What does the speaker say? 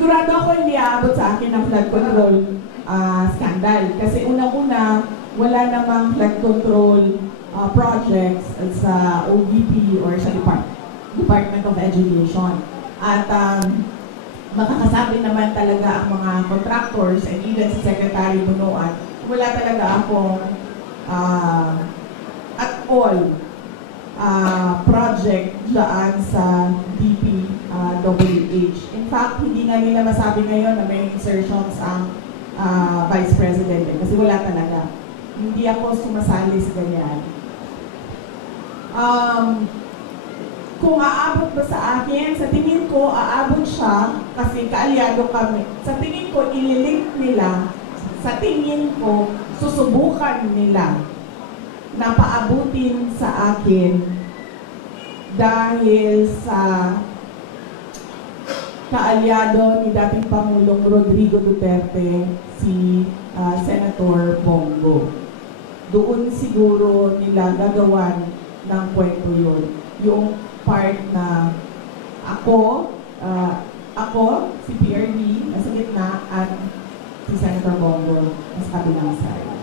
sigurado ako hindi aabot sa akin ang flood control scandal. Kasi unang-una, wala namang flood control projects sa OVP or sa Department of Education. At makakasabi naman talaga ang mga contractors and even si Secretary Bunuan, wala talaga akong at all project daan sa DPWH. In fact, hindi nga nila masabi ngayon na may insertions ang Vice President kasi wala talaga. Hindi ako sumasali sa ganyan. Kung aabot ba sa akin, sa tingin ko, aabot siya kasi kaalyado kami. Sa tingin ko, ililink nila. Sa tingin ko, susubukan nila na paabutin sa akin dahil sa kaalyado ni dating Pangulong Rodrigo Duterte, si Senator Bongo. Doon siguro nila gagawan ng kwento yun. Yung part na ako, si PRD, nasa gitna, at si Senator Bongo, sa kabilang side.